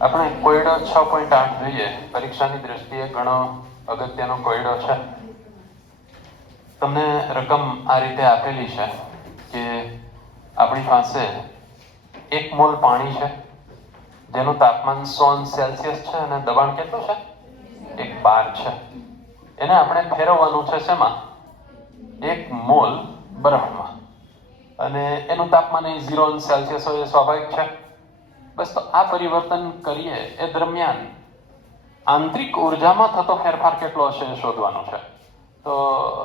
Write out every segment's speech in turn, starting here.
આપણે કોયડો 6.8 જોઈએ. પરીક્ષાની દ્રષ્ટિએ ઘણો અગત્યનો કોયડો છે. તમને રકમ આ રીતે આપેલી છે કે આપણી પાસે 1 મોલ પાણી છે જેનું તાપમાન 100°C છે અને દબાણ કેટલું છે? 1 બાર છે. એને આપણે ફેરવવાનું છે શેમાં? 1 મોલ બરફમાં, અને એનું તાપમાન 0°C હોય એ સ્વાભાવિક છે. બસ, તો આ પરિવર્તન કરીએ એ દરમિયાન આંતરિક ઉર્જામાં થતો ફેરફાર કેટલો હશે એ શોધવાનું છે. તો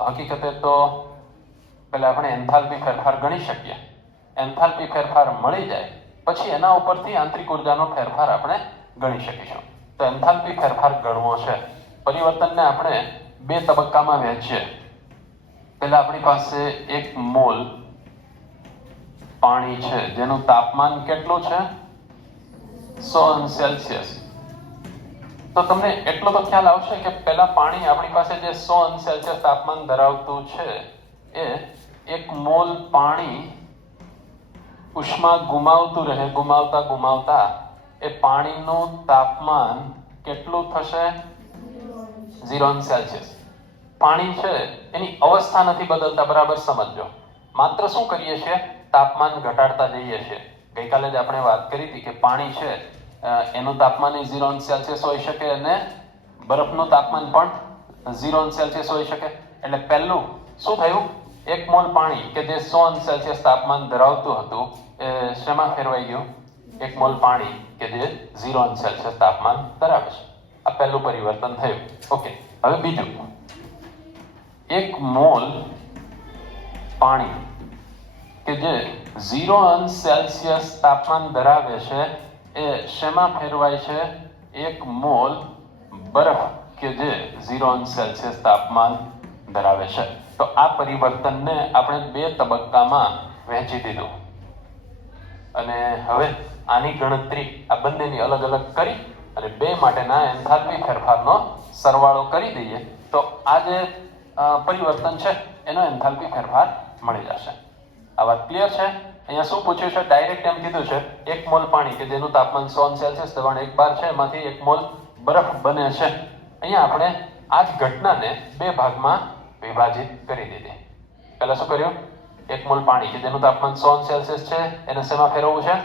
હકીકતે તો પહેલા આપણે એન્થાલ્પી ફેરફાર ગણી શકીએ. એન્થાલ્પી ફેરફાર મળી જાય પછી એના ઉપરથી આંતરિક ઉર્જાનો ફેરફાર આપણે ગણી શકીશું. તો એન્થાલ્પી ફેરફાર ગણવો છે. પરિવર્તનને આપણે 2 તબક્કામાં વહેંચીએ. પહેલા આપણી પાસે 1 મોલ પાણી છે જેનું તાપમાન કેટલું છે? 100°C. તો તમને એટલો તો ખ્યાલ આવશે કે પહેલા પાણી આપણી પાસે જે 100°C તાપમાન ધરાવતું છે એ 1 મોલ પાણી ઉષ્મા ગુમાવતા એ પાણીનું તાપમાન કેટલું થશે? 0°C. પાણી છે એની અવસ્થા નથી બદલતા, બરાબર સમજો. માત્ર શું કરીએ છીએ? તાપમાન ઘટાડતા જઈએ છીએ. ગઈકાલે જ આપણે વાત કરી હતી કે પાણી છે એનું તાપમાન 0°C હોઈ શકે અને બરફનું તાપમાન પણ 0°C હોઈ શકે. એટલે પહેલું શું થયું? 1 મોલ પાણી કે જે 100°C તાપમાન ધરાવતું હતું એ શેમાં ફેરવાઈ ગયું? 1 મોલ પાણી કે જે 0°C તાપમાન ધરાવે છે. આ પહેલું પરિવર્તન થયું. ઓકે, હવે બીજું. 1 મોલ પાણી કે જે 0° તાપમાન ધરાવે છે એ શેમાં ફેરવાય છે? 1 મોલ બરફ કે જે 0° તાપમાન ધરાવે છે. તો આ પરિવર્તનને આપણે 2 તબક્કામાં વહેંચી દીધું. અને હવે આની ગણતરી આ બંનેની અલગ અલગ કરી અને 2 માટેના એન્થાલ્પી ફેરફારનો સરવાળો કરી દઈએ તો આ જે પરિવર્તન છે એનો એન્થાલ્પી ફેરફાર મળી જશે. આ વાત ક્લિયર છે? અહીંયા શું પૂછ્યું છે? ડાયરેક્ટ એમ કીધું છે 1 મોલ પાણી કે જેનું તાપમાન 100°C, દબાણ 1 બાર છે, એમાંથી 1 મોલ બરફ બને છે. અહીંયા આપણે આ જ ઘટનાને 2 ભાગમાં વિભાજિત કરી દીધી. પહેલા શું કર્યું? 1 મોલ પાણી કે જેનું તાપમાન 100°C છે એને શેમાં ફેરવવું છે?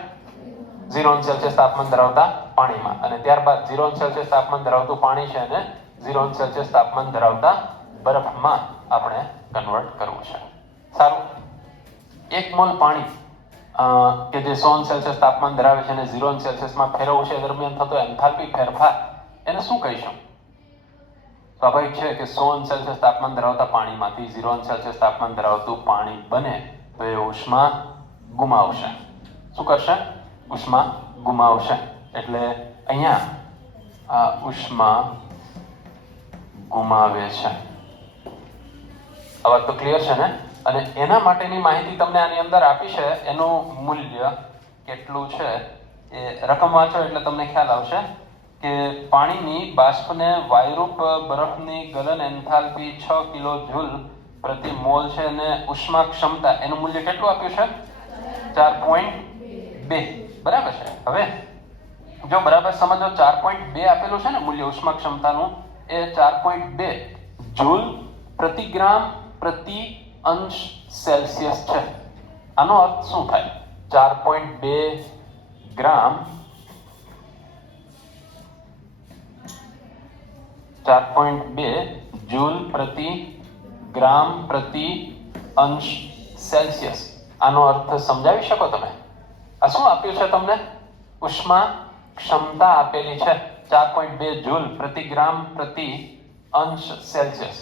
0°C તાપમાન ધરાવતા પાણીમાં. અને ત્યારબાદ 0°C તાપમાન ધરાવતું પાણી છે અને 0°C તાપમાન ધરાવતા બરફમાં આપણે કન્વર્ટ કરવું છે. સારું. 1 મોલ પાણી કે જે 100°C તાપમાન ધરાવે છે અને 0°C માં ફેરવવું છે દરમિયાન થતો એન્થાલ્પી ફેરફાર એને શું કહીશું? સ્વાભાવિક છે કે 100°C તાપમાન ધરાવતા પાણીમાંથી 0°C તાપમાન ધરાવતું પાણી બને તો એ ઉષ્મા ગુમાવશે. શું કરશે? ઉષ્મા ગુમાવશે. એટલે અહીંયા આ ઉષ્મા ગુમાવે છે. આ વાત તો ક્લિયર છે ને? અને એના માટેની માહિતી તમને આની અંદર આપી છે. એનું મૂલ્ય કેટલું છે એ રકમ વાંચો એટલે તમને ખ્યાલ આવશે કે પાણીની બાષ્પને વાયુરૂપ બરફની ગલન એન્થાલ્પી 6 કિલોજૂલ પ્રતિ મોલ છે અને ઉષ્મા ક્ષમતા એનું મૂલ્ય કેટલું આપ્યું છે? 4.2. બરાબર છે. હવે જો બરાબર સમજો, 4.2 આપેલું છે ને મૂલ્ય ઉષ્મા ક્ષમતાનું, એ 4.2 જૂલ પ્રતિ ગ્રામ પ્રતિ અંશ સેલ્સિયસ છે. આનો અર્થ શું થાય? 4.2 ગ્રામ 4.2 જૂલ પ્રતિ ગ્રામ પ્રતિ અંશ સેલ્સિયસ. આનો અર્થ સમજાવી શકો તમે? આ શું આપ્યું છે તમને? ઉષ્મા ક્ષમતા આપેલી છે 4.2 જૂલ પ્રતિ ગ્રામ પ્રતિ અંશ સેલ્સિયસ.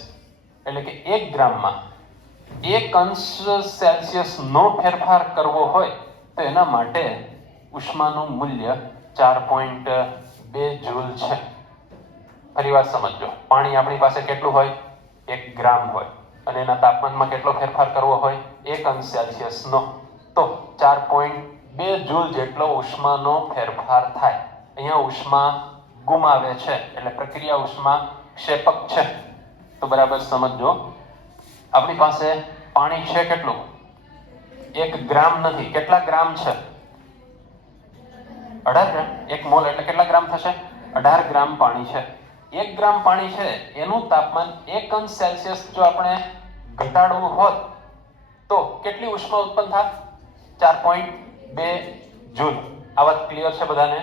એટલે કે 1 ગ્રામમાં 1 અંશ સેલ્સિયસ નો ફેરફાર કરવો હોય તો એના માટે ઉષ્માનું મૂલ્ય 4.2 જૂલ છે. ફરી વાર સમજો. પાણી આપણી પાસે કેટલું હોય? 1 ગ્રામ હોય અને એના તાપમાનમાં કેટલો ફેરફાર કરવો હોય? 1 અંશ સેલ્સિયસ નો. તો 4.2 જૂલ જેટલો ઉષ્માનો ફેરફાર થાય. અહીંયા ઉષ્મા ગુમાવે છે એટલે પ્રક્રિયા ઉષ્મા ક્ષેપક છે. તો બરાબર સમજો. આપણી પાસે પાણી છે કેટલું? 1 ગ્રામ નથી. કેટલા ગ્રામ છે? 18 ગ્રામ. 1 મોલ એટલે કેટલા ગ્રામ થશે? 18 ગ્રામ પાણી છે. 1 ગ્રામ પાણી છે એનું તાપમાન 1 અંશ સેલ્સિયસ જો આપણે ઘટાડવું હોત તો કેટલી ઉષ્મા ઉત્પન્ન થાય? 4.2 જૂલ. આ વાત ક્લિયર છે બધાને?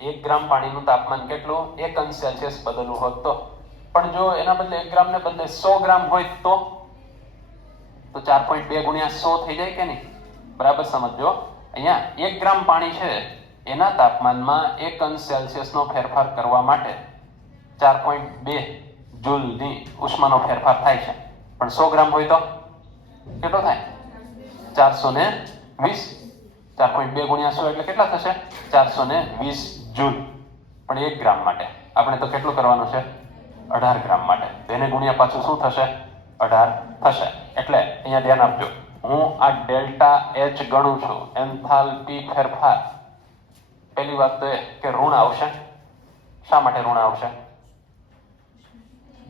1 ગ્રામ પાણીનું તાપમાન કેટલું? 1 અંશ સેલ્સિયસ બદલવું હોત તો. પણ જો એના બદલે 1 ગ્રામ ને બદલે 100 ગ્રામ હોય તો 4.2 ગુણ્યા 100 થઈ જાય કે નહીં? બરાબર સમજો. અહીંયા 1 ગ્રામ પાણી છે એના તાપમાનમાં 1 અંશ સેલ્સિયસનો ફેરફાર કરવા માટે 4.2 જૂલની ઉષ્માનો ફેરફાર થાય છે. પણ 100 ગ્રામ હોય તો કેટલો થાય? 420. 4.2 ગુણ્યા 100 એટલે કેટલા થશે? 420 જૂલ. પણ 1 ગ્રામ માટે આપણે તો કેટલું કરવાનું છે? 18 ગ્રામ માટે. તો એને ગુણ્યા પાછું શું થશે? 18 થશે. એટલે અહીંયા ધ્યાન આપજો, હું આ ડેલ્ટા એચ ગણું છું, એન્થાલ્પી ફેરફાર. પહેલી વાત તો એ કે ઋણ આવશે. શા માટે ઋણ આવશે?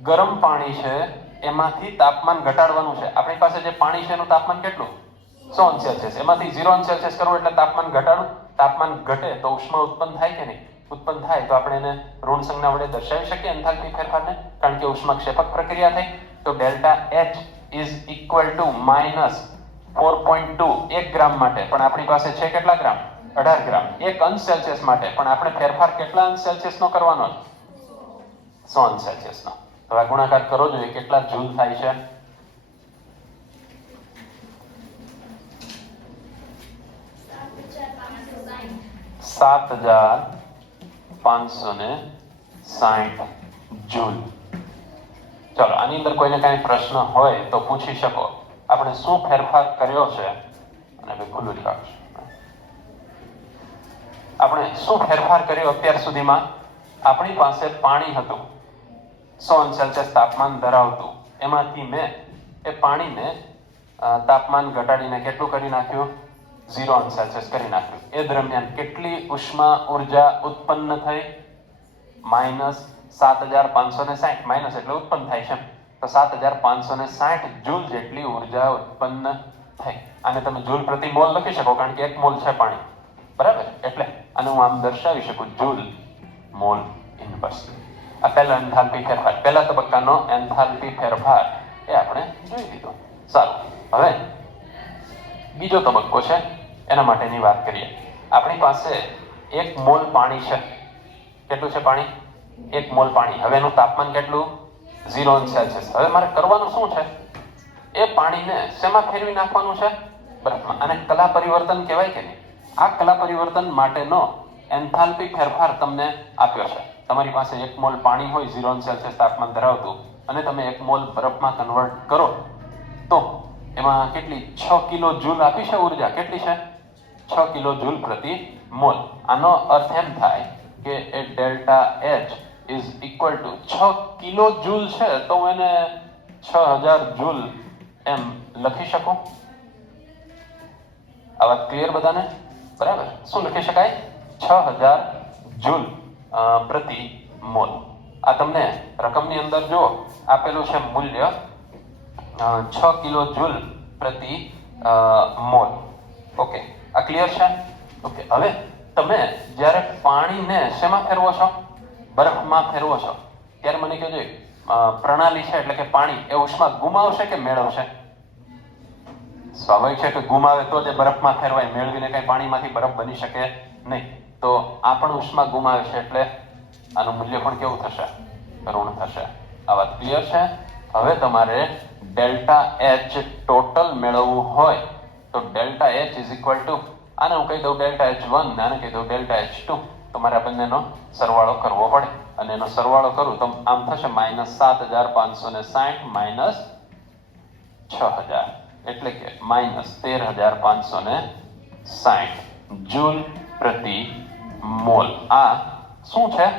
ગરમ પાણી છે એમાંથી તાપમાન ઘટાડવાનું છે. આપણી પાસે જે પાણી છે એનું તાપમાન કેટલું? 100 અંશ સેલ્સિયસ. એમાંથી 0 અંશ સેલ્સિયસ કરવું એટલે તાપમાન ઘટાડવું. તાપમાન ઘટે તો ઉષ્મા ઉત્પન્ન થાય કે નહીં? ઉત્પન્ન થાય તો આપણે એને ઋણ સંજ્ઞા વડે દર્શાવી શકીએ એન્થાલ્પી ફેરફારને, કારણ કે ઉષ્માક્ષેપક પ્રક્રિયા થઈ. તો delta H is equal two -4.2 1 ગ્રામ માટે. પણ આપણી પાસે છે કેટલા ગ્રામ? 18 ગ્રામ. 1 અંશ સેલ્સિયસ માટે પણ આપણે ફેરફાર કેટલા અંશ સેલ્સિયસનો કરવાનો? 100 અંશ સેલ્સિયસનો. તો આ ગુણાકાર કરો જોઈએ કેટલા જૂલ થાય છે? $7,560 જૂલ. ચલો, આની અંદર કોઈને કાંઈ પ્રશ્ન હોય તો પૂછી શકો. આપણે શું ફેરફાર કર્યો છે? અને ભાઈ ખુલ્લું જ રાખશું. આપણે શું ફેરફાર કર્યો અત્યાર સુધીમાં? આપણી પાસે પાણી હતું 100 અંશ સેલ્સિયસ તાપમાન ધરાવતું. એમાંથી મેં એ પાણીને તાપમાન ઘટાડીને કેટલું કરી નાખ્યું? 0 અંશ સેલ્સિયસ કરી નાખ્યું. એ દરમિયાન કેટલી ઉષ્મા ઉર્જા ઉત્પન્ન થઈ? -7,560. માઇનસ એટલે ઉત્પન્ન થાય છે, તો 7,560 જૂલ જેટલી ઉર્જા ઉત્પન્ન થઈ. આને તમે જૂલ પ્રતિ મોલ લખી શકો, કારણ કે 1 મોલ છે પાણી. બરાબર? એટલે આને હું આમ દર્શાવી શકું, જૂલ મોલ ઇન્વર્સ. આ પહેલો એન્થાલ્પી ફેરફાર, પહેલા તબક્કાનો એન્થાલ્પી ફેરફાર એ આપણે જોઈ લીધો. સારું, હવે બીજો તબક્કો છે, એના માટેની વાત કરીએ. આપણી પાસે 1 મોલ પાણી છે. કેટલું છે પાણી? 1 મોલ પાણી. હવે એનું તાપમાન કેટલું? 0 અંશ સેલ્સિયસ. હવે મારે કરવાનું શું છે? એ પાણીને શેમાં ફેરવી નાખવાનું છે? બરફમાં. આને કલા પરિવર્તન કહેવાય કે નહીં? આ કલા પરિવર્તન માટેનો એન્થાલ્પી ફેરફાર તમને આપ્યો છે. તમારી પાસે 1 મોલ પાણી હોય 0 અંશ સેલ્સિયસ તાપમાન ધરાવતું, અને તમે 1 મોલ બરફમાં કન્વર્ટ કરો તો એમાં કેટલી? 6 કિલો જૂલ આપી છે ઉર્જા. કેટલી છે? 6 કિલો જૂલ પ્રતિ મોલ. આનો અર્થ એમ થાય કે એ delta H is equal to 6 kilo joule છે તો હું એને 6000 જૂલ એમ લખી શકું. આ વાત ક્લિયર બધાને? બરાબર. શું લખી શકાય? 6000 જૂલ પ્રતિ મોલ. આ તમને રકમની અંદર જો આપેલું છે મૂલ્ય 6 કિલો જૂલ પ્રતિ મોલ. ઓકે, આ ક્લિયર છે? ઓકે, હવે તમે જ્યારે પાણીને શેમાં ફેરવો છો? બરફમાં ફેરવો છો, ત્યારે મને કહેજો પ્રણાલી છે એટલે કે પાણી એ ઉષ્મા ગુમાવશે કે મેળવશે? સ્વાભાવિક છે કે ગુમાવે તો જ બરફમાં ફેરવાય. મેળવીને કઈ પાણીમાંથી બરફ બની શકે નહીં. તો આ પણ ઉષ્મા ગુમાવે છે એટલે આનું મૂલ્ય પણ કેવું થશે? ઋણ થશે. આ વાત ક્લિયર છે? હવે તમારે ડેલ્ટા એચ ટોટલ મેળવવું હોય તો delta H is equal two, આને હું કહી દઉં ડેલ્ટા H1 ને આને કહી દઉં ડેલ્ટા H2. તમારે આ બંનેનો સરવાળો કરવો પડે, અને એનો સરવાળો કરું તો આમ થશે -7,560 -6000 એટલે કે -13,560 જૂલ પ્રતિ મોલ. આ શું છે?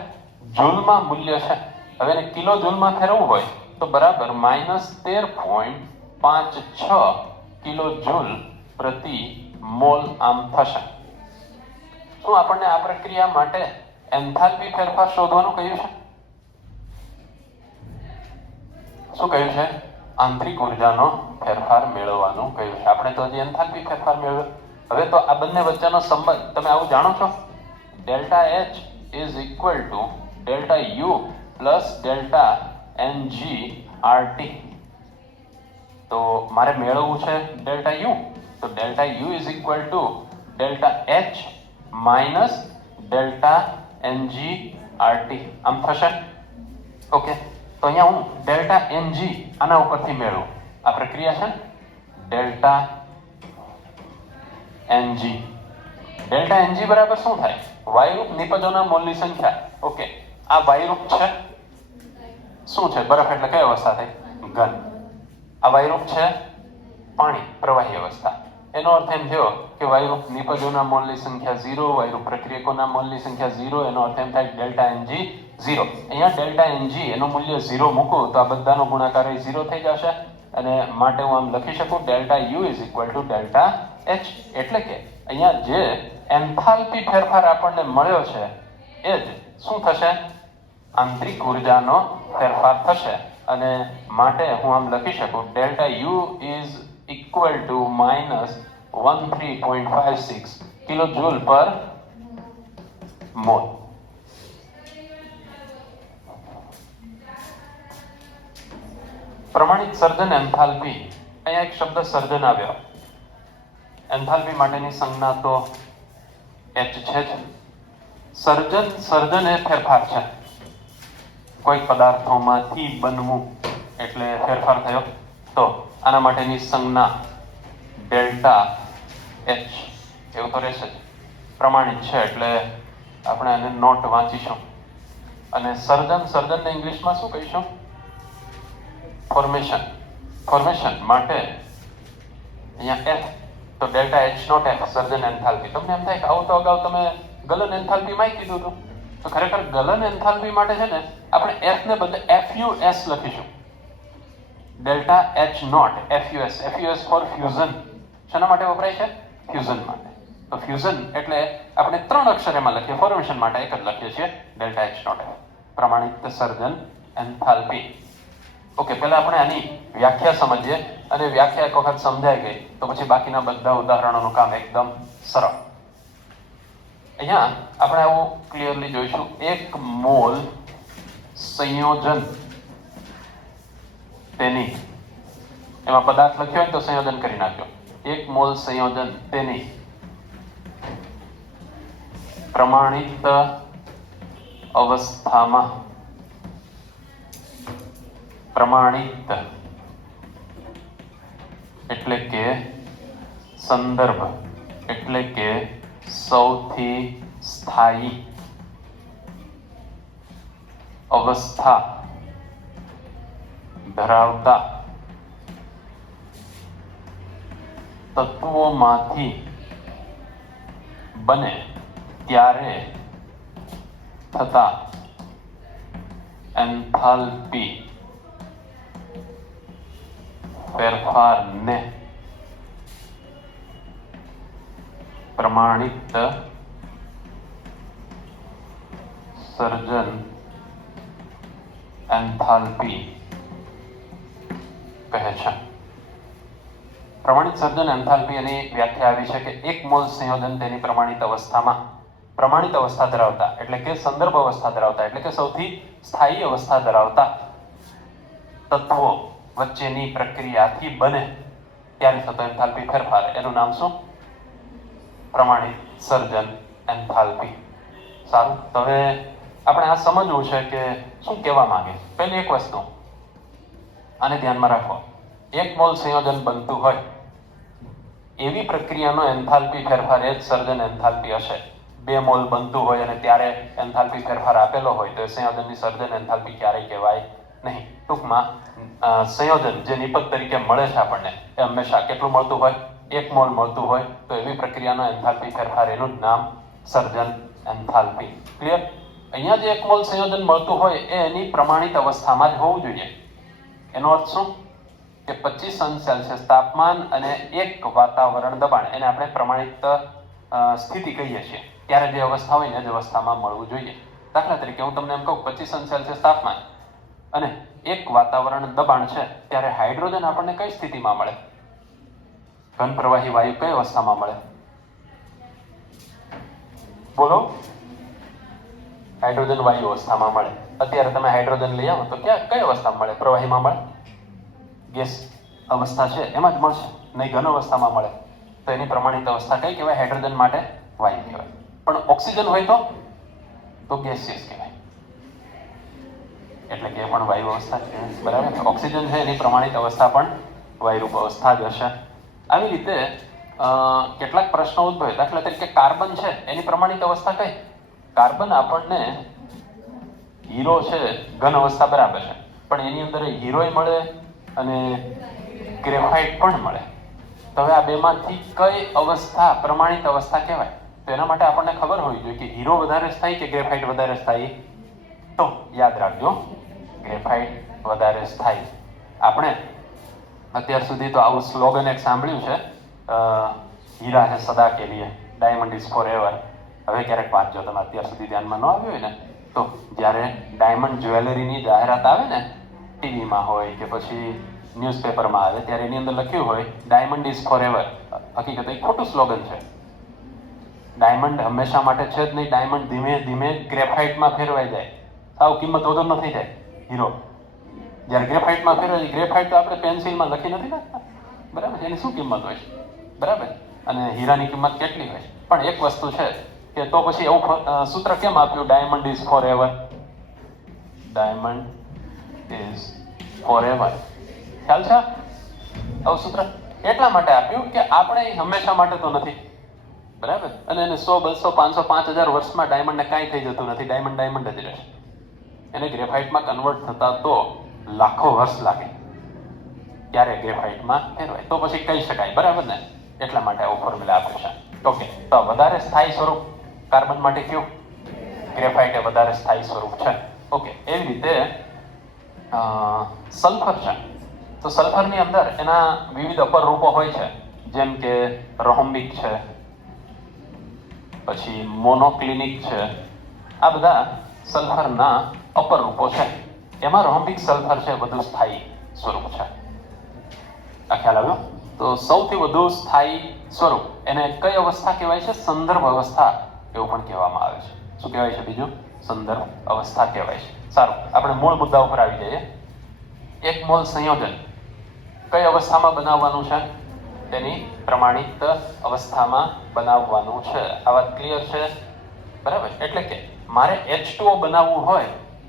જૂલમાં મૂલ્ય છે. હવે એને કિલો જૂલમાં ફેરવવું હોય તો બરાબર -13.56 કિલો જૂલ પ્રતિ મોલ આમ થશે. શું આપણને આ પ્રક્રિયા માટે એન્થાલ્પી ફેરફાર શોધવાનું કહ્યું છે? શું કહ્યું છે? આંતરિક ઉર્જાનો ફેરફાર મેળવવાનું કહ્યું છે. આપણે તો હજી એન્થાલ્પી ફેરફાર મેળવ્યો. હવે તો આ બંને વચ્ચેનો સંબંધ તમે આવું જાણો છો? Delta H is equal to delta U plus delta n g RT. તો મારે મેળવવું છે ડેલ્ટા યુ, તો delta U is equal to delta H minus delta n g RT. આમ થશે. ઓકે, તો અહીંયા હું ડેલ્ટા એનજી આના ઉપરથી મેળવું. આ પ્રક્રિયા છે ડેલ્ટા એનજી. ડેલ્ટા એનજી બરાબર શું થાય? વાયુરૂપ નિપજોના મોલની સંખ્યા. ઓકે, આ વાયુરૂપ છે. શું છે? બરફ એટલે કઈ અવસ્થા થઈ? ઘન. આ વાયુરૂપ છે પાણી, પ્રવાહી અવસ્થા. એનો અર્થ એમ થયો કે વાયુરૂપ નિપજોના મોલની સંખ્યા 0, વાયુરૂપ પ્રક્રિયકોના મોલની સંખ્યા 0. એનો અર્થ એમ થાય ડેલ્ટા એનજી 0. અહીંયા ડેલ્ટા એનજી એનું મૂલ્ય 0 મૂકું તો આ બધાનો ગુણાકાર 0 થઈ જશે અને માટે હું આમ લખી શકું delta U is equal to delta H. એટલે કે અહીંયા જે એન્થાલ્પી ફેરફાર આપણને મળ્યો છે એ જ શું થશે? આંતરિક ઉર્જાનો ફેરફાર થશે અને માટે હું આમ લખી શકું delta U is equal two minus 13.56 kilo joule per mall. પ્રમાણિત સર્જન એન્થાલ્પી. અહીંયા એક શબ્દ સર્જન આવ્યો. એન્થાલ્પી માટેની સંજ્ઞા તો એચ છે જ. સર્જન એ ફેરફાર છે. કોઈ પદાર્થોમાંથી બનવું એટલે ફેરફાર થયો. તો આના માટેની સંજ્ઞા ડેલ્ટા એચ એવું તો રહેશે જ. પ્રમાણિત છે એટલે આપણે આને નોટ વાંચીશું. અને સર્જનને ઇંગ્લિશમાં શું કહીશું? ફોર્મેશન. ફોર્મેશન માટે અહીંયા એફ, તો ડેલ્ટા એચ નોટ એફ સર્જન એન્થાલ્પી. તમને એમ થાય કે આવું તો અગાઉ તમે ગલન એન્થાલ્પીમાં કીધું હતું. તો ખરેખર ગલન એન્થાલ્પી માટે છે ને આપણે એફ ને બદલે FUS લખીશું. Delta H not FUS for fusion. શેના માટે વપરાય છે? ફ્યુઝન માટે. તો ફ્યુઝન એટલે આપણે 3 અક્ષર એમાં લખીએ. ફોર્મેશન માટે એક જ લખીએ છીએ ડેલ્ટા એચ નોટ એફ. પ્રમાણિત સર્જન એન્થાલ્પી. ઓકે, પહેલા આપણે આની વ્યાખ્યા સમજીએ અને વ્યાખ્યા એક વખત સમજાઈ ગઈ તો પછી બાકીના બધા ઉદાહરણોનું કામ એકદમ સરળ. અહીંયા આપણે આવું ક્લિયરલી જોઈશું. 1 મોલ સંયોજન તેની, એમાં પદાર્થ લખ્યો હોય તો સંયોજન કરી નાખ્યો. 1 મોલ સંયોજન તેની પ્રમાણિત અવસ્થામાં, પ્રમાણિત એટલે કે સંદર્ભ એટલે કે સૌથી સ્થાયી અવસ્થા ધરાવતા તત્વોમાંથી બને ત્યારે થતા એન્થાલ્પી ફેરફારને પ્રમાણિત સર્જન એન્થાલ્પી કહે છે. પ્રમાણિત સર્જન એન્થાલ્પી એની વ્યાખ્યા આવી છે કે 1 મોલ સંયોજન તેની પ્રમાણિત અવસ્થામાં, પ્રમાણિત અવસ્થા ધરાવતા એટલે કે સંદર્ભ અવસ્થા ધરાવતા એટલે કે સૌથી સ્થાયી અવસ્થા ધરાવતા તત્વો વચ્ચેની પ્રક્રિયાથી બને ત્યારે થતો એન્થાલ્પી ફેરફાર. એનું નામ શું? પ્રમાણિત સર્જન એન્થાલ્પી. સારું, તો હવે આપણે આ સમજવું છે કે શું કહેવા માંગે. પહેલી એક વસ્તુ આને ધ્યાનમાં રાખો. 1 મોલ સંયોજન બનતું હોય એવી પ્રક્રિયાનો એન્થાલ્પી ફેરફાર એ જ સર્જન એન્થાલ્પી હશે. 2 મોલ બનતું હોય અને ત્યારે એન્થાલ્પી ફેરફાર આપેલો હોય તો એ સંયોજનની સર્જન એન્થાલ્પી ક્યારેય કહેવાય નહીં. ટૂંકમાં સંયોજન જે નિપજ તરીકે મળે છે આપણને એ હંમેશા કેટલું મળતું હોય? 1 મોલ મળતું હોય તો એવી પ્રક્રિયાનો એન્થાલ્પી ફેરફાર એનું જ નામ સર્જન એન્થાલ્પી. ક્લિયર? અહીંયા જે 1 મોલ સંયોજન મળતું હોય એ એની પ્રમાણિત અવસ્થામાં જ હોવું જોઈએ. એનો અર્થ શું? કે 25 અંશ સેલ્સિયસ તાપમાન અને 1 વાતાવરણ દબાણ, એને આપણે પ્રમાણિત સ્થિતિ કહીએ છીએ. ત્યારે જે અવસ્થા હોય ને એ જ અવસ્થામાં મળવું જોઈએ. દાખલા તરીકે હું તમને એમ કહું 25 અંશ સેલ્સિયસ તાપમાન અને 1 વાતાવરણ દબાણ છે ત્યારે હાઇડ્રોજન આપણને કઈ સ્થિતિમાં મળે? ઘન પ્રવાહી વાયુ કઈ અવસ્થામાં મળે? બોલો. હાઇડ્રોજન વાયુ અવસ્થામાં મળે. અત્યારે તમે હાઇડ્રોજન લઈ આવો તો કઈ અવસ્થામાં મળે? પ્રવાહીમાં મળે. ગેસ અવસ્થા છે એમાં જ મળશે, નહીં ઘન અવસ્થામાં મળે. તો એની પ્રમાણિત અવસ્થા કઈ કહેવાય? હાઇડ્રોજન માટે વાયુ કહેવાય. પણ ઓક્સિજન હોય તો ગેસિયસ કહેવાય, એટલે કે પણ વાયુ અવસ્થા છે. બરાબર. ઓક્સિજન છે એની પ્રમાણિત અવસ્થા પણ વાયુરૂપ અવસ્થા જ હશે. આવી રીતે કેટલાક પ્રશ્નો ઉદ્ભવે. દાખલા તરીકે કાર્બન છે એની પ્રમાણિત અવસ્થા કઈ? કાર્બન આપણને હીરો છે ઘન અવસ્થા બરાબર છે, પણ એની અંદર હીરોય મળે અને ગ્રેફાઇટ પણ મળે. તો હવે આ બેમાંથી કઈ અવસ્થા પ્રમાણિત અવસ્થા કહેવાય? તો એના માટે આપણને ખબર હોવી જોઈએ કે હીરો વધારે સ્થાયી કે ગ્રેફાઇટ વધારે સ્થાયી. તો યાદ રાખજો, ગ્રેફાઇટ વધારે સ્થાયી. આપણે અત્યાર સુધી તો આવું સ્લોગન એક સાંભળ્યું છે, હીરા હે સદા કે લીએ, ડાયમંડ ઇઝ ફોર એવર. હવે ક્યારેક વાંચજો તમે, અત્યાર સુધી ધ્યાનમાં ન આવ્યું હોય ને, તો જ્યારે ડાયમંડ જ્વેલરીની જાહેરાત આવે ને, ટીવીમાં હોય કે પછી ન્યૂઝપેપરમાં આવે, ત્યારે એની અંદર લખ્યું હોય ડાયમંડ ઇઝ ફોર એવર. હકીકત એ ખોટું સ્લોગન છે. ડાયમંડ હંમેશા માટે છે જ નહીં. ડાયમંડ ધીમે ધીમે ગ્રેફાઇટમાં ફેરવાઈ જાય, સાવ કિંમત વગર ન થઈ જાય હીરો. જ્યારે ગ્રેફાઇટમાં ફેરવાય, ગ્રેફાઇટ તો આપણે પેન્સિલમાં લખી નથી નાખતા, બરાબર? એની શું કિંમત હોય છે, બરાબર? અને હીરાની કિંમત કેટલી હોય છે. પણ એક વસ્તુ છે કે તો પછી એવું સૂત્ર કેમ આપ્યું, diamond is four ever? Diamond is four ever, ખ્યાલ છે આવું સૂત્ર? એટલા માટે આપ્યું કે આપણે હંમેશા માટે તો નથી, બરાબર? અને એને 100, 200, 500, 5000 વર્ષમાં ડાયમંડને કાંઈ થઈ જતું નથી. ડાયમંડ જ રહેશે. એને ગ્રેફાઇટમાં કન્વર્ટ થતા તો લાખો વર્ષ લાગે, ત્યારે ગ્રેફાઇટમાં ફેરવાય તો પછી કહી શકાય, બરાબર ને? એટલા માટે આવું ફોર્મ્યુલા આપ્યું છે. ઓકે. તો વધારે સ્થાયી સ્વરૂપ કાર્બન માટે કયું? ગ્રેફાઇટ એ વધારે સ્થાયી સ્વરૂપ છે. ઓકે. એવી રીતે સલ્ફર છે. તો સલ્ફરની અંદર એના વિવિધ અપર રૂપો હોય છે, જેમ કે રોમ્બિક છે, પછી મોનોક્લિનિક છે. આ બધા સલ્ફરના અપર રૂપો છે. એમાં રોમ્બિક સલ્ફર છે વધુ સ્થાયી સ્વરૂપ છે. આ ખ્યાલ આવ્યો? તો સૌથી વધુ સ્થાયી સ્વરૂપ એને કઈ અવસ્થા કહેવાય છે? સંદર્ભ અવસ્થા એવું પણ કહેવામાં આવે છે. શું કહેવાય છે? બીજું સંદર્ભ અવસ્થા કહેવાય છે. સારું, આપણે મૂળ મુદ્દા ઉપર આવી જઈએ. એક મોલ સંયોજન કઈ અવસ્થામાં બનાવવાનું છે? તેની પ્રમાણિત અવસ્થામાં બનાવવાનું છે. આ વાત ક્લિયર છે? બરાબર. એટલે કે મારે H2O બનાવવું હોય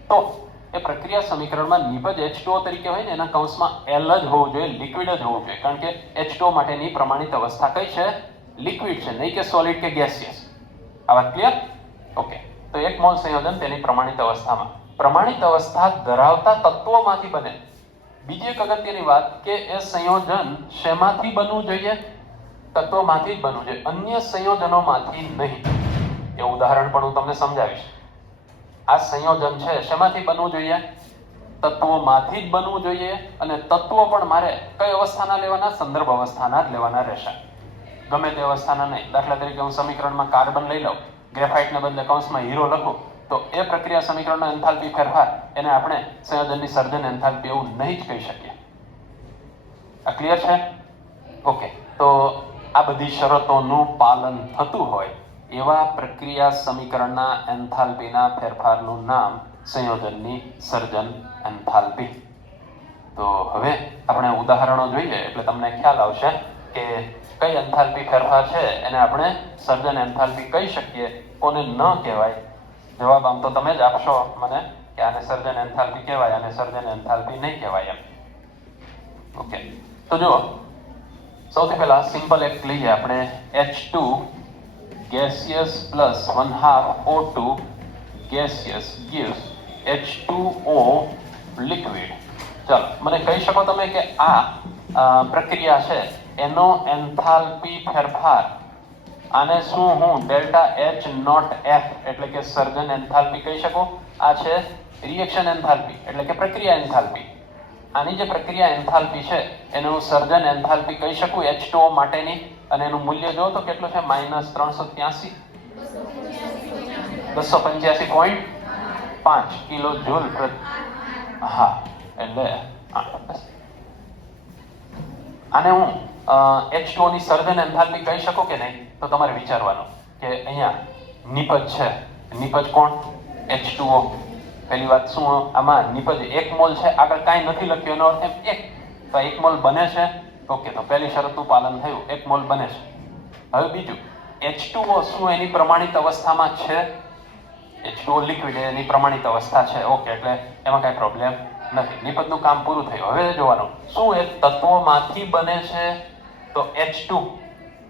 તો એ પ્રક્રિયા સમીકરણમાં નિપજ H2O તરીકે હોય ને, એના કૌંસમાં L જ હોવું જોઈએ, લિક્વિડ જ હોવું જોઈએ. કારણ કે H2O માટેની પ્રમાણિત અવસ્થા કઈ છે? લિક્વિડ છે, નહીં કે સોલિડ કે ગેસિયસ. આ વાત ક્લિયર? ઓકે. તો એક મોલ સંયોજન તેની પ્રમાણિત અવસ્થામાં. પ્રમાણિત અવસ્થા ધરાવતા તત્વોમાંથી બને. બીજી એક અગત્યની વાત કે એ સંયોજન શેમાંથી બનવું જોઈએ? તત્વોમાંથી જ બનવું જોઈએ, અન્ય સંયોજનોમાંથી નહીં. એ ઉદાહરણ પણ હું તમને સમજાવીશ. આ સંયોજન છે શેમાંથી બનવું જોઈએ? તત્વોમાંથી જ બનવું જોઈએ. અને તત્વો પણ મારે કઈ અવસ્થાના લેવાના? સંદર્ભ અવસ્થાના જ લેવાના રહેશે, ગમે તે અવસ્થાના નહીં. દાખલા તરીકે હું સમીકરણમાં કાર્બન લઈ લઉં, ગ્રેફાઇટને બદલે કૌંસમાં હીરો લખું, તો એ પ્રક્રિયા સમીકરણનો એન્થાલ્પી ફેરફાર એને આપણે સંયોજનની સર્જન એન્થાલ્પી એવું નહીં જ કહી શકીએ. આ ક્લિયર છે? ઓકે. તો આ બધી શરતોનું પાલન થતું હોય એવા પ્રક્રિયા સમીકરણના એન્થાલ્પીના ફેરફારનું નામ સંયોજનની સર્જન એન્થાલ્પી. તો હવે આપણે ઉદાહરણો જોઈએ એટલે તમને ખ્યાલ આવશે કે કઈ એન્થાલ્પી ફેરફાર છે એને આપણે સર્જન એન્થાલ્પી કહી શકીએ, કોને ન કહેવાય. જવાબ આમ તો તમે જ આપશો મને કે આને સર્જન એન્થાલ્પી કહેવાય, આને સર્જન એન્થાલ્પી નહીં કહેવાય એમ. ઓકે. તો જુઓ, સૌથી પહેલા સિમ્પલ એક લઈએ આપણે, H2 gaseous plus 1/2 O2 gaseous gives H2O liquid. ચાલો, મને કહી શકો તમે કે આ પ્રક્રિયા છે એનો એન્થાલ્પી ફેરફાર, આને શું હું ડેલ્ટા H નોટ F એટલે કે સર્જન એન્થાલ્પી કહી શકું? આ છે રિએક્શન એન્થાલ્પી એટલે કે પ્રક્રિયા એન્થાલ્પી. આની જે પ્રક્રિયા એન્થાલ્પી છે એને હું સર્જન એન્થાલ્પી કહી શકું H2O માટેની. અને એનું મૂલ્ય જો તો કેટલું છે? -383, 285.5 કિલો જૂલ. હા, એટલે આને હું H2O ની સર્જન એન્થાલ્પી કહી શકું કે નહીં? તો તમારે વિચારવાનું કે અહીંયા નિપજ છે. નિપજ કોણ? H2O. પહેલી વાત શું આમાં નિપજ 1 મોલ છે, આગળ કાંઈ નથી લખ્યું, એનો અર્થ એમ 1, તો 1 મોલ બને છે. ઓકે, તો પહેલી શરતનું પાલન થયું, 1 મોલ બને છે. હવે બીજું, H2O શું એની પ્રમાણિત અવસ્થામાં છે? H2O લિક્વિડ એની પ્રમાણિત અવસ્થા છે. ઓકે, એટલે એમાં કાંઈ પ્રોબ્લેમ નથી. નિપજનું કામ પૂરું થયું. હવે જોવાનું શું એ તત્વોમાંથી બને છે, તો H2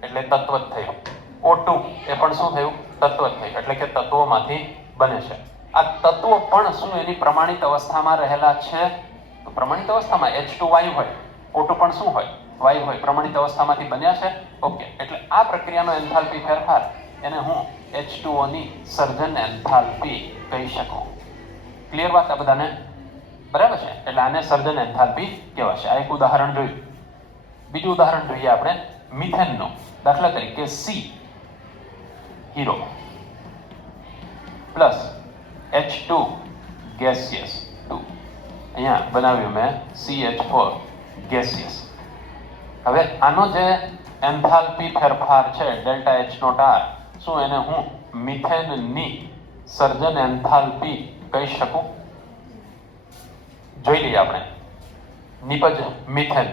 એટલે તત્વ જ થયું. O2 એ પણ શું થયું? તત્વ જ થયું. એટલે કે તત્વોમાંથી બને છે. આ તત્વો પણ શું એની પ્રમાણિત અવસ્થામાં રહેલા છે? તો પ્રમાણિત અવસ્થામાં H2 વાયુ હોય, O2 પણ શું હોય? વાયુ હોય. પ્રમાણિત અવસ્થામાંથી બન્યા છે. ઓકે, એટલે આ પ્રક્રિયાનો એન્થાલ્પી ફેરફાર એને હું H2O ની સર્જન એન્થાલ્પી કહી શકું. ક્લિયર વાત આ બધાને? બરાબર છે. એટલે આને સર્જન એન્થાલ્પી કહેવાશે. આ એક ઉદાહરણ જોયું. બીજું ઉદાહરણ જોઈએ આપણે મિથેનનું. દાખલા તરીકે C hero plus H2 gaseous 2. અહીંયા બનાવ્યું મેં CH4 ગેસિયસ. હવે આનો જે એન્થાલ્પી ફેરફાર છે ડેલ્ટા H નોટ R, શું એને હું મિથેનની સર્જન એન્થાલ્પી કહી શકું? જોઈ લઈએ આપણે. નિપજ મિથેન.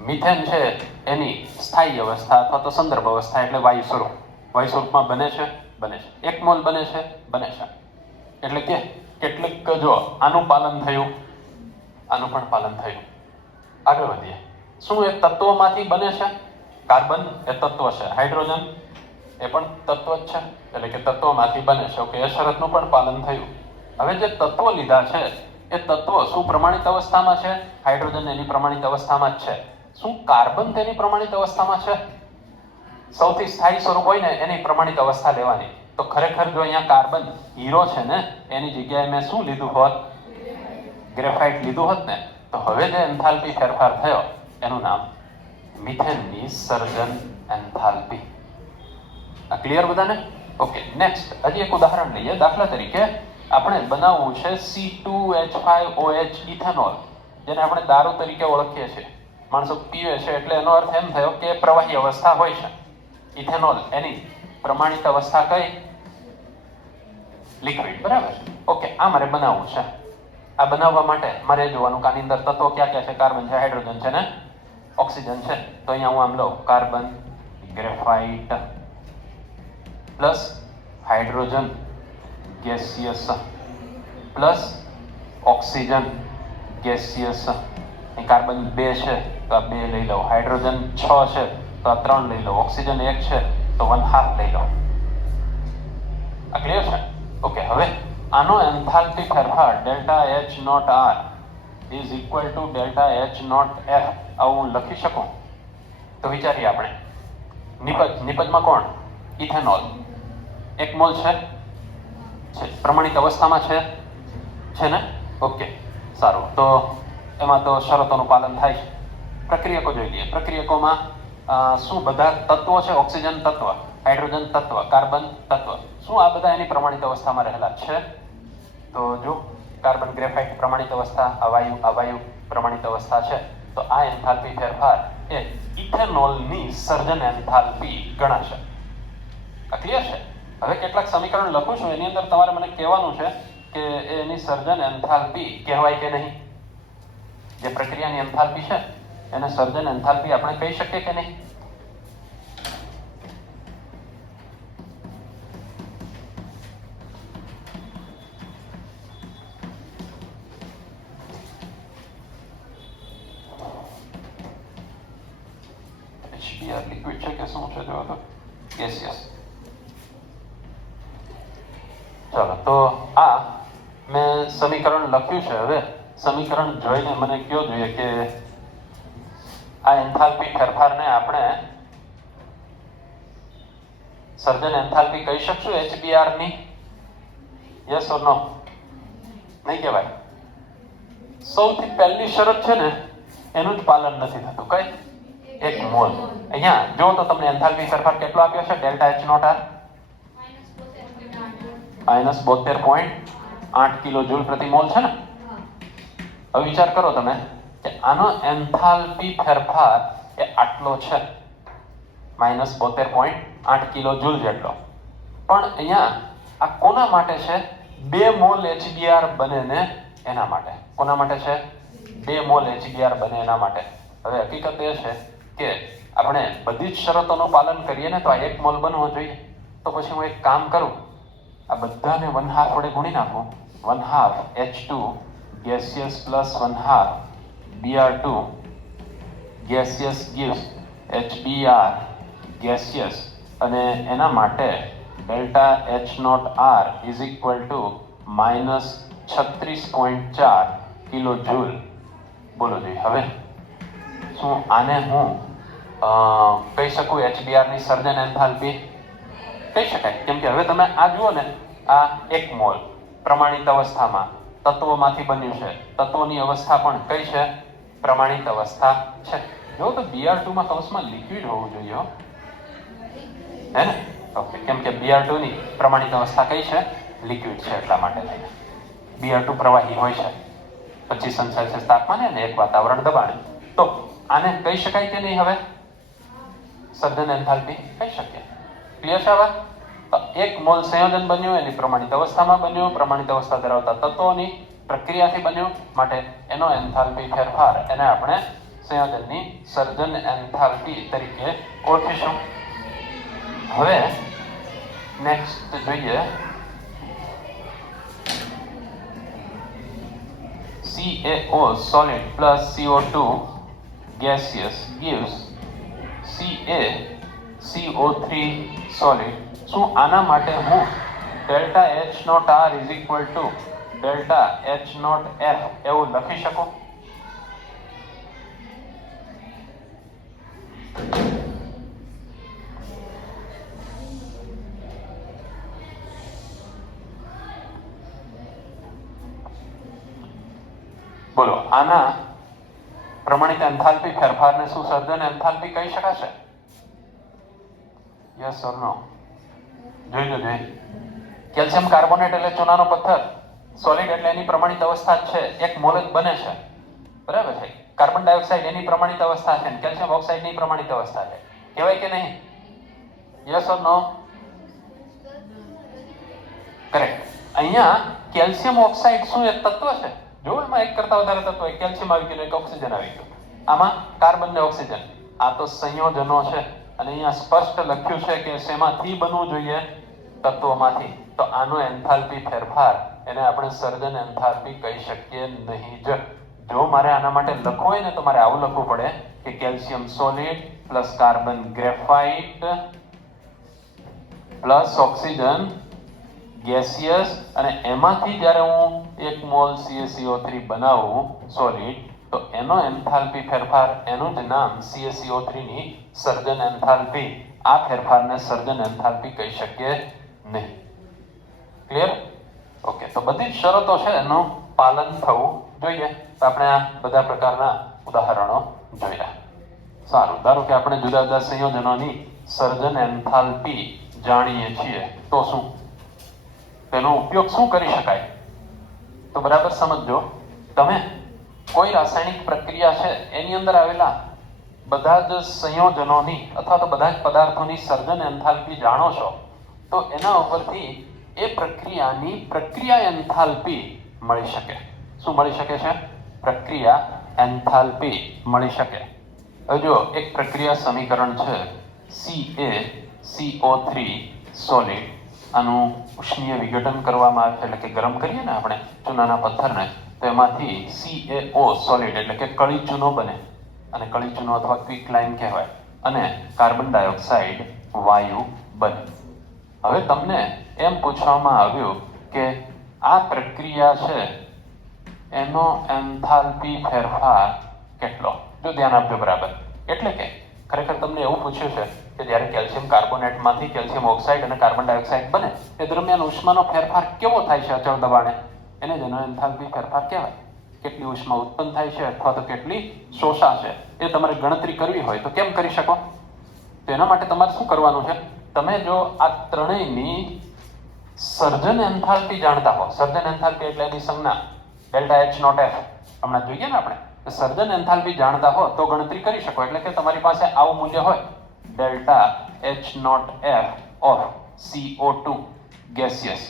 મિથેન છે એની સ્થાયી અવસ્થા અથવા તો સંદર્ભ અવસ્થા એટલે વાયુ સ્વરૂપ. વાયુ સ્વરૂપમાં બને છે. 1 મોલ બને છે. એટલે કે કેટલીક જો આનું પાલન થયું, આનું પણ પાલન થયું. આગળ વધીએ. શું એ તત્વોમાંથી બને છે? કાર્બન એ તત્વ છે, હાઇડ્રોજન એ પણ તત્વ જ છે, એટલે કે તત્વોમાંથી બને છે. ઓકે, એ શરતનું પણ પાલન થયું. હવે જે તત્વો લીધા છે એ તત્વો શું પ્રમાણિત અવસ્થામાં છે? હાઇડ્રોજન એની પ્રમાણિત અવસ્થામાં જ છે. શું કાર્બન તેની પ્રમાણિત અવસ્થામાં છે? સૌથી સ્થાયી સ્વરૂપ હોય ને એની પ્રમાણિત અવસ્થા લેવાની. તો ખરેખર જો અહીંયા કાર્બન હીરો છે ને એની જગ્યાએ મેં શું લીધું હોત? ગ્રેફાઇટ લીધું હોત ને, તો હવે જે એન્થાલ્પી ફેરફાર થયો એનું નામ મિથેનની સર્જન એન્થાલ્પી. આ ક્લિયર બધાને? ઓકે, નેક્સ્ટ હજી એક ઉદાહરણ લઈએ. દાખલા તરીકે આપણે બનાવવું છે C2H5OH ઇથેનોલ, જેને આપણે દારૂ તરીકે ઓળખીએ છીએ. માણસો પીવે છે એટલે એનો અર્થ એમ થયો કે પ્રવાહી અવસ્થા હોય છે. ઇથેનોલ એની પ્રમાણિત અવસ્થા કઈ? લિક્વિડ. બરાબર. ઓકે, આ મારે બનાવવું છે. આ બનાવવા માટે મારે જોવાનું કે આની અંદર તત્વો ક્યાં ક્યાં છે? કાર્બન છે, હાઇડ્રોજન છે ને ઓક્સિજન છે. તો અહીંયા હું આમ લઉં carbon, graphite plus hydrogen gaseous plus oxygen gaseous. અહીં કાર્બન 2 છે તો આ 2 લઈ લઉં, હાઇડ્રોજન 6 છે તો આ 3 લઈ લઉં, ઓક્સિજન 1 છે તો 1/2 લઈ લઉં. આ ક્લિયર છે? ઓકે, હવે આનો એન્થાલ્પી ફેરફાર delta H not R is equal to delta H not F આવું હું લખી શકું? તો વિચારીએ આપણે. નિપજમાં કોણ? ઇથેનોલ. 1 મોલ છે. પ્રમાણિત અવસ્થામાં છે ને? ઓકે, સારું. તો એમાં તો શરતોનું પાલન થાય છે. પ્રક્રિયકો જોઈ લઈએ. પ્રક્રિયકોમાં શું બધા તત્વો છે? ઓક્સિજન તત્વ, હાઇડ્રોજન તત્વ, કાર્બન તત્વ. શું આ બધા એની પ્રમાણિત અવસ્થામાં રહેલા છે? તો જો કાર્બન ગ્રેફાઇટ પ્રમાણિત અવસ્થા, અવાયુ પ્રમાણિત અવસ્થા છે. તો આ એન્થાલ્પી ફેરફાર એ ઇથેનોલની સર્જન એન્થાલ્પી ગણાશે. આ ક્લિયર છે? હવે કેટલાક સમીકરણ લખું છું, એની અંદર તમારે મને કહેવાનું છે કે એની સર્જન એન્થાલ્પી કહેવાય કે નહીં. જે પ્રક્રિયાની એન્થાલ્પી છે એને સર્જન એન્થાલ્પી આપણે કહી શકીએ કે નહીં? HBr લિક્વિડ છે કે શું છે? જો તો ગેસિયસ. ચાલો, તો આ મેં સમીકરણ લખ્યું છે. હવે સમીકરણ જોઈને મને કયો જોઈએ કે આ એન્થાલ્પી ફેરફારને આપણે સર્જન એન્થાલ્પી કહી શકશું HBr ની? યસ ઓર નો? નહીં કહેવાય. સૌથી પહેલી શરત છે ને એનું જ પાલન નથી થતું. કઈ? 1 મોલ. અહીંયા જો તો તમને એન્થાલ્પી ફેરફાર કેટલો આપ્યો છે? Delta H not R -72.8 kilo joule પ્રતિ મોલ છે ને? હવે વિચાર કરો તમે કે આનો એન્થાલ્પી ફેરફાર એ આટલો છે, -72.8 કિલો જૂલ જેટલો. પણ અહીંયા આ કોના માટે છે? 2 મોલ HBr બને ને એના માટે. કોના માટે છે? 2 મોલ HBr બને એના માટે. હવે હકીકત એ છે કે આપણે બધી જ શરતોનું પાલન કરીએ ને તો આ 1 મોલ બનવો જોઈએ. તો પછી હું એક કામ કરું, આ બધાને 1/2 વડે ગુણી નાખું. 1/2 H2 gaseous plus 1/2 Br2 gaseous gives HBr gaseous, અને એના માટે delta H0R is equal to -36.4 kilo joule. બોલો જી, હવે શું આને હું કહી શકું HBr ની સર્જન એન્થાલ્પી? કહી શકાય, કેમ કે હવે તમે આ જુઓ ને, આ 1 મોલ પ્રમાણિત અવસ્થામાં તત્વોમાંથી બન્યું છે. તત્વોની અવસ્થા પણ કઈ છે? પ્રમાણિત અવસ્થા છે. જો તો Br2 માં કૌંસમાં લિક્વિડ હોવું જોઈએ, હે ને? ઓકે, કેમ કે Br2 ની પ્રમાણિત અવસ્થા કઈ છે? લિક્વિડ છે, એટલા માટે થઈને Br2 પ્રવાહી હોય છે 25 અંશ સેલ્સિયસ તાપમાને અને 1 વાતાવરણ દબાણે. તો આને કહી શકાય કે નહીં? હવે સર્જન એન્થાલ્પી કહી શકીએ. ક્લિયર છે? વાત તો 1 મોલ સંયોજન બન્યું, એની પ્રમાણિત અવસ્થામાં બન્યું, પ્રમાણિત અવસ્થા ધરાવતા તત્વોની પ્રક્રિયાથી બન્યું, માટે એનો એન્થાલ્પી ફેરફાર એને આપણે સંયોજનની સર્જન એન્થાલ્પી તરીકે ઓળખીશું. હવે નેક્સ્ટ જોઈએ, CaO solid plus CO2 gaseous gives CaCO3 solid. શું આના માટે હું delta H0R is equal to delta H0F એવું લખી શકું? બોલો, આના પ્રમાણિત એન્થાલ્પી ફેરફારને શું સર્જન એન્થાલ્પી કહી શકાશે? યસ ઓર નો? જોઈ. કેલ્શિયમ કાર્બોનેટ એટલે ચૂનાનો પથ્થર, સોલિડ એટલે એની પ્રમાણિત અવસ્થા જ છે, 1 મોલ જ બને છે, બરાબર છે. કાર્બન ડાયોક્સાઇડ એની પ્રમાણિત અવસ્થા છે, કેલ્શિયમ ઓક્સાઇડ ની પ્રમાણિત અવસ્થા છે. કહેવાય કે નહીં? Yes or no? કરેક્ટ. અહીંયા કેલ્શિયમ ઓક્સાઇડ શું એક તત્વ છે? જો એમાં એક કરતા વધારે તત્વ, એક કેલ્શિયમ આવી ગયું, એક ઓક્સિજન આવી ગયું, આમાં કાર્બન ને ઓક્સિજન, આ તો સંયોજનો છે. અને અહીંયા સ્પષ્ટ લખ્યું છે કે શેમાંથી બનવું જોઈએ? તત્વોમાંથી. તો આનો એન્થાલ્પી ફેરફાર એને આપણે સર્જન એન્થાલ્પી કહી શકીએ નહીં જ. જો મારે આના માટે લખવું હોય ને તો મારે આવું લખવું પડે કે calcium solid plus carbon graphite plus oxygen gaseous, અને એમાંથી જ્યારે હું 1 મોલ CaCO3 બનાવું સોલિડ, તો એનો એન્થાલ્પી ફેરફાર, એનું જ નામ CaCO3 ની સર્જન એન્થાલ્પી. આ ફેરફારને સર્જન એન્થાલ્પી કહી શકીએ નહીં. ક્લિયર? ઓકે, તો બધી જ શરતો છે એનું પાલન થવું જોઈએ. તો આપણે આ બધા પ્રકારના ઉદાહરણો જોયા. સારું, ધારો કે આપણે જુદા જુદા સંયોજનોની સર્જન એન્થાલ્પી જાણીએ છીએ, તો શું તેનો ઉપયોગ શું કરી શકાય? તો બરાબર સમજો. તમે કોઈ રાસાયણિક પ્રક્રિયા છે એની અંદર આવેલા બધા જ સંયોજનોની અથવા તો બધા જ પદાર્થોની સર્જન એન્થાલ્પી જાણો છો, તો એના ઉપરથી એ પ્રક્રિયાની પ્રક્રિયા એન્થાલ્પી મળી શકે. શું મળી શકે છે? પ્રક્રિયા એન્થાલ્પી મળી શકે. હવે જો એક પ્રક્રિયા સમીકરણ છે CaCO3 સોલિડ, આનું ઉષ્ણીય વિઘટન કરવામાં આવે છે, એટલે કે ગરમ કરીએ ને આપણે ચૂનાના પથ્થરને, તો એમાંથી CaO સોલિડ એટલે કે કળી ચૂનો બને, અને કળી ચૂનો અથવા ક્વિક લાઇમ કહેવાય, અને કાર્બન ડાયોક્સાઇડ વાયુ બને. હવે તમને એમ પૂછવામાં આવ્યું કે આ પ્રક્રિયા છે એનો એન્થાલ્પી ફેરફાર કેટલો? જો ધ્યાન આપજો બરાબર. એટલે કે ખરેખર તમને એવું પૂછ્યું છે કે જ્યારે કેલ્શિયમ કાર્બોનેટમાંથી કેલ્શિયમ ઓક્સાઇડ અને કાર્બન ડાયોક્સાઇડ બને એ દરમિયાન ઉષ્માનો ફેરફાર કેવો થાય છે અચળ દબાણે? એને જ એનો એન્થાલ્પી ફેરફાર કહેવાય. કેટલી ઉષ્મા ઉત્પન્ન થાય છે અથવા તો કેટલી શોષાશે, એ તમારે ગણતરી કરવી હોય તો કેમ કરી શકો? તો એના માટે તમારે શું કરવાનું છે? તમે જો આ ત્રણેયની સર્જન એન્થાલ્પી જાણતા હો, સર્જન એન્થાલ્પી એટલે એની સંજ્ઞા ડેલ્ટા H0F હમણાં જોઈએ ને આપણે, સર્જન એન્થાલ્પી જાણતા હો તો ગણતરી કરી શકો. એટલે કે તમારી પાસે આવું મૂલ્ય હોય, delta H0F of CO2 gaseous,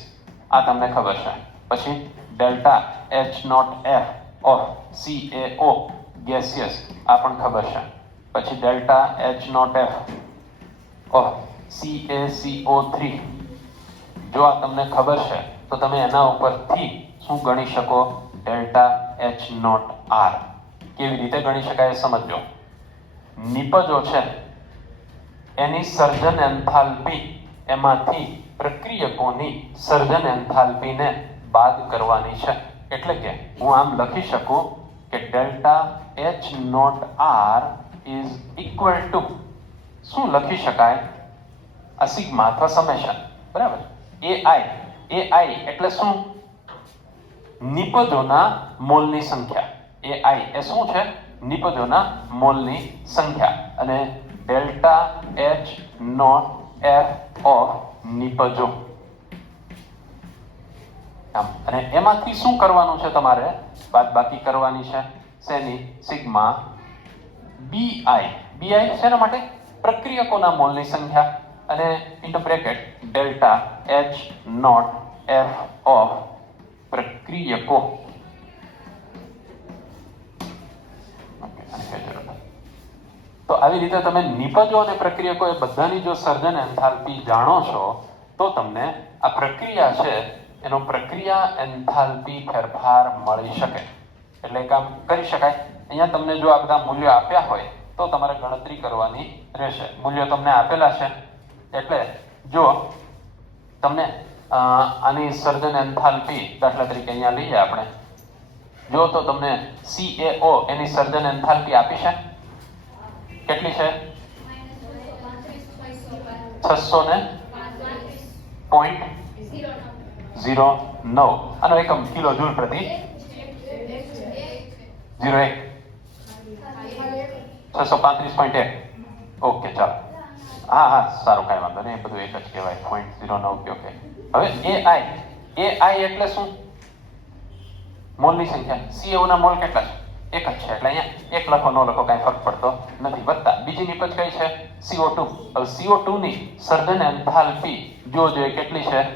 આ તમને ખબર છે. પછી delta H not F of CaO gaseous, આ પણ ખબર છે. પછી delta H not F of CaCO3, જો આ તમને ખબર છે તો તમે એના ઉપરથી શું ગણી શકો? Delta H naught R. કેવી રીતે ગણી શકાય સમજો. નિપજો છે એની સર્જન એન્થાલ્પી, એમાંથી પ્રક્રિયકોની સર્જન એન્થાલ્પીને બાદ કરવાની છે. એટલે કે હું આમ લખી શકું કે delta H naught R is equal to શું લખી શકાય? આ સિગ્મા અથવા સમેશન, બરાબર. AI એટલે શું? નિપજોના મોલની સંખ્યા. AI એ શું છે? નિપજોના મોલની સંખ્યા. અને delta H not F of નિપજો. અને એમાંથી શું કરવાનું છે? તમારે બાદબાકી કરવાની છે. શેની? Sigma BI. BI શેના માટે? પ્રક્રિયકોના મોલની સંખ્યા. અને into bracket delta H not F of પ્રક્રિયકો. તો આવી રીતે તમે નિપજો અને પ્રક્રિયકો એ બધાની જો સર્જન એન્થાલ્પી જાણો છો તો તમને આ પ્રક્રિયા છે એનો પ્રક્રિયા એન્થાલ્પી ફેરફાર મળી શકે. એટલે કામ કરી શકાય. અહીંયા તમને જો આ બધા મૂલ્યો આપ્યા હોય તો તમારે ગણતરી કરવાની રહેશે. મૂલ્યો તમને આપેલા છે એટલે જો તમને આની સર્જન એન્થાલ્પી દાખલા તરીકે અહીંયા લઈએ આપણે, જો તો તમને CaO એની સર્જન એન્થાલ્પી આપી છે. કેટલી છે? 600.09. આનો એકમ કિલો જૂલ પ્રતિ 01. 635.1. ઓકે, ચાલો. હા, સારું, કાંઈ વાંધો નહીં, એ બધું એક જ કહેવાય. 0.09. ઓકે. હવે AI એટલે શું? મોલની સંખ્યા. CaO ના મોલ કેટલા છે? એક જ છે. એટલે અહીંયા એક લખો ન લખો કાંઈ ફરક પડતો નથી. વત્તા બીજી નિપજ કઈ છે? CO2. હવે CO2 ની સર્જન એન્થાલ્પી જો જોઈએ કેટલી છે?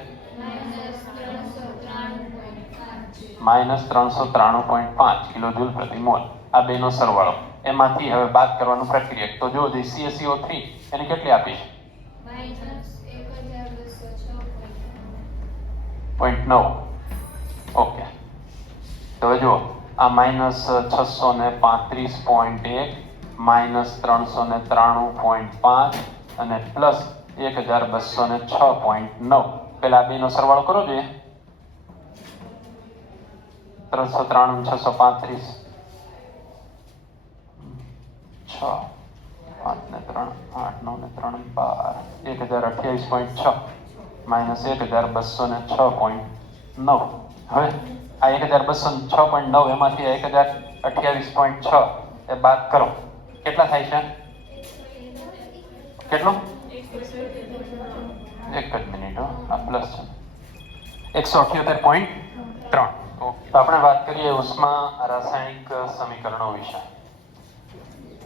-393.5 કિલોજૂલ પ્રતિ મોલ. આ બેનો સરવાળો. એમાંથી હવે બાદ કરવાનું પ્રક્રિયક. તો જો CaCO3 એની કેટલી આપી છે? -1006.9. ઓકે. તો હવે જુઓ, આ -635.1, -393.5 અને +1206.9. પેલા આ બેનો સરવાળો કરો જોઈએ. 393, 635, 6, 5 ને 3, 8, 9 ને 3, 12, 1028.6 -1206.9. હવે આ 1206.9 એમાંથી 1028.6 એ બાદ કરો. કેટલા થાય છે? કેટલું? એક જ મિનિટ, આ પ્લસ છે. 178.3. તો આપણે વાત કરીએ ઉષ્મા રાસાયણિક સમીકરણો વિશે.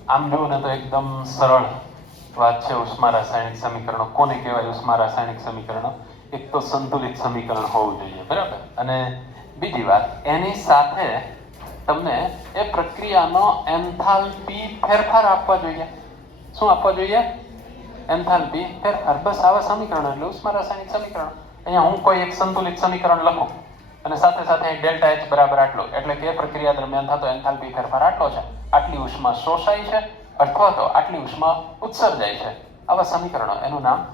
આમ જુઓ ને તો એકદમ સરળ વાત છે. ઉષ્મા રાસાયણિક સમીકરણો કોને કહેવાય? ઉષ્મા રાસાયણિક સમીકરણો એક તો સંતુલિત સમીકરણ હોવું જોઈએ, બરાબર. અને બીજી વાત, એની સાથે તમને એ પ્રક્રિયાનો એન્થાલ્પી ફેરફાર આપવા જોઈએ. શું આપવા જોઈએ? એન્થાલ્પી ફેરફાર. બસ આવા સમીકરણો એટલે ઉષ્મા રાસાયણિક સમીકરણો. અહીંયા હું કોઈ એક સંતુલિત સમીકરણ લખું અને સાથે સાથે ડેલ્ટા H બરાબર આટલો, એટલે કે પ્રક્રિયા દરમિયાન થતો એન્થાલ્પી ફેરફાર આટલો છે. આટલી ઉષ્મા શોષાય છે અથવા તો આટલી ઉષ્મા ઉત્સર્જાય છે. આવા સમીકરણો, એનું નામ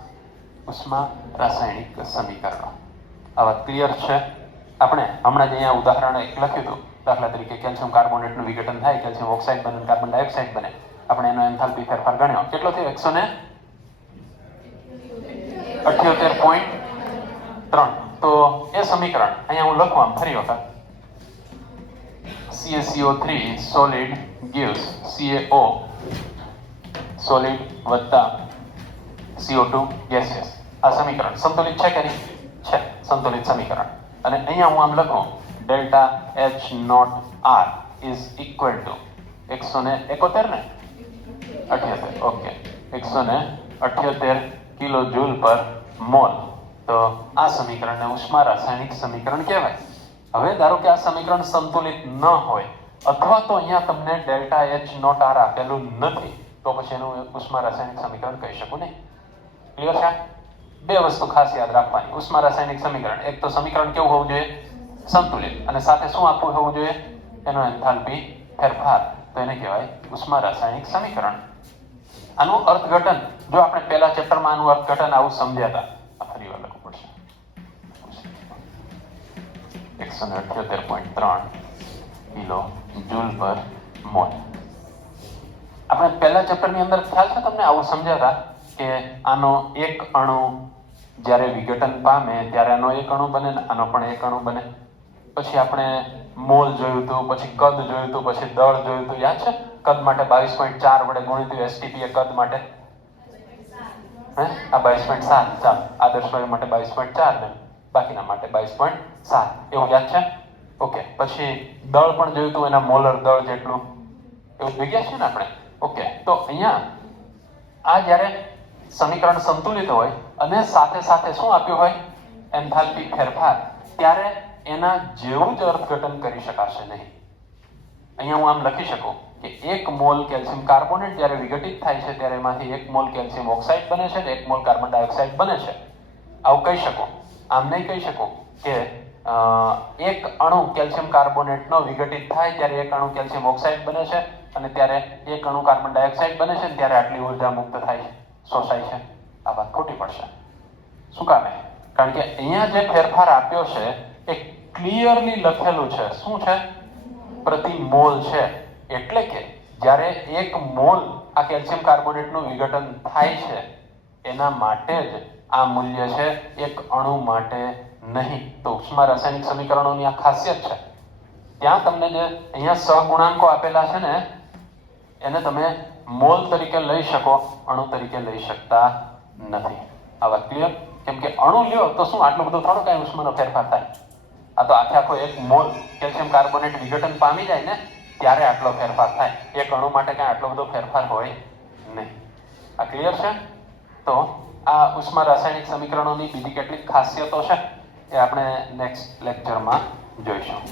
ઉષ્મા રાસાયણિક સમીકરણો. આ વાત ક્લિયર છે? આપણે હમણાં જ અહીંયા ઉદાહરણ એક લખ્યું હતું. દાખલા તરીકે કેલ્શિયમ કાર્બોનેટનું વિઘટન થાય, કેલ્શિયમ ઓક્સાઇડ બને, કાર્બન ડાયોક્સાઇડ બને. આપણે એનો એન્થાલ્પી ફેરફાર ગણ્યો. કેટલો થયો? 178.3. તો એ સમીકરણ અહીંયા હું લખું આમ ફરી વખત. CaCO3 solid gives CaO solid વત્તા CO2 gaseous. આ સમીકરણ સંતુલિત છે કે નહીં? છે, સંતુલિત સમીકરણ. અને અહીંયા હું આમ લખું delta H not R is equal to 171 ને 78. Okay, 178 kilo joule per mole. તો આ સમીકરણને ઉષ્મા રાસાયણિક સમીકરણ કહેવાય. હવે ધારો કે આ સમીકરણ સંતુલિત ન હોય અથવા તો અહીંયા તમને ડેલ્ટા H નોટ R આપેલું નથી, તો પછી એનું ઉષ્મા રાસાયણિક સમીકરણ કહી શકું નહીં. ક્લિયર છે? બે વસ્તુ ખાસ યાદ રાખવાની. ઉષ્મા રાસાયણિક સમીકરણ, એક તો સમીકરણ કેવું હોવું જોઈએ? સંતુલિત. અને સાથે શું આપવું હોવું જોઈએ? એનો એન્થાલ્પી ફેરફાર. તો એને કહેવાય ઉષ્મા રાસાયણિક સમીકરણ. આનું અર્થઘટન જો આપણે પહેલા ચેપ્ટરમાં આનું અર્થઘટન આવું સમજ્યા હતા, ફરી વાર લખવું પડશે. 178.3 કિલો જૂલ પર મોલ. આપણે પહેલા ચેપ્ટરની અંદર ખ્યાલ છે તમને આવું સમજ્યા હતા કે આનો એક અણુ જ્યારે વિઘટન પામે ત્યારે આનો એક અણુ બને ને આનો પણ એક અણુ બને. પછી આપણે મોલ જોયું હતું, પછી કદ જોયું હતું, પછી દળ જોયું હતું. યાદ છે? કદ માટે 22.4 વડે ગુણ્યું એસટીપી એ કદ માટે આ 22.7. ચાલો, આદર્શ વાયુ માટે 22.4 ને બાકીના માટે 22.7. એવું યાદ છે? ઓકે. પછી દળ પણ જોયું હતું, એના મોલર દળ જેટલું. એવું જોઈ ગયા છે ને આપણે? ઓકે. તો અહીંયા આ જ્યારે સમીકરણ સંતુલિત હોય અને સાથે સાથે શું આપ્યું હોય? એન્થાલ્પી ફેરફાર, ત્યારે એના જેવું જ અર્થઘટન કરી શકાશે નહીં. અહીંયા હું આમ લખી શકું કે 1 મોલ કેલ્શિયમ કાર્બોનેટ જ્યારે વિઘટિત થાય છે ત્યારે એમાંથી 1 મોલ કેલ્શિયમ ઓક્સાઇડ બને છે અને 1 મોલ કાર્બન ડાયોક્સાઇડ બને છે. આવું કહી શકું. આમ નહીં કહી શકું કે એક અણુ કેલ્શિયમ કાર્બોનેટનો વિઘટિત થાય ત્યારે 1 અણુ કેલ્શિયમ ઓક્સાઇડ બને છે અને ત્યારે 1 અણુ કાર્બન ડાયોક્સાઇડ બને છે અને ત્યારે આટલી ઉર્જા મુક્ત થાય છે, શોષાય છે. આ વાત ખોટી પડશે. શું કામે? કારણ કે અહીંયા જે ફેરફાર આપ્યો છે એ ક્લિયરલી લખેલું છે. શું છે? પ્રતિ મોલ છે. એટલે કે જ્યારે 1 મોલ આ કેલ્શિયમ કાર્બોનેટનું વિઘટન થાય છે એના માટે જ આ મૂલ્ય છે, એક અણુ માટે નહીં. તો ઉષ્મા રાસાયણિક સમીકરણોની આ ખાસિયત છે. ત્યાં તમને જે અહીંયા સહગુણાંકો આપેલા છે ને એને તમે મોલ તરીકે લઈ શકો, અણુ તરીકે લઈ શકતા નથી. આ વાત ક્લિયર? કેમ કે અણુ લ્યો તો શું આટલું બધું થોડો કાંઈ ઉષ્માનો ફેરફાર થાય? આ તો આખો 1 મોલ કેલ્શિયમ કાર્બોનેટ વિઘટન પામી જાય ને ત્યારે આટલો ફેરફાર થાય. એક અણુ માટે કાંઈ આટલો બધો ફેરફાર હોય નહીં. આ ક્લિયર છે? તો આ ઉષ્મા રાસાયણિક સમીકરણોની બીજી કેટલીક ખાસિયતો છે એ આપણે નેક્સ્ટ લેક્ચરમાં જોઈશું.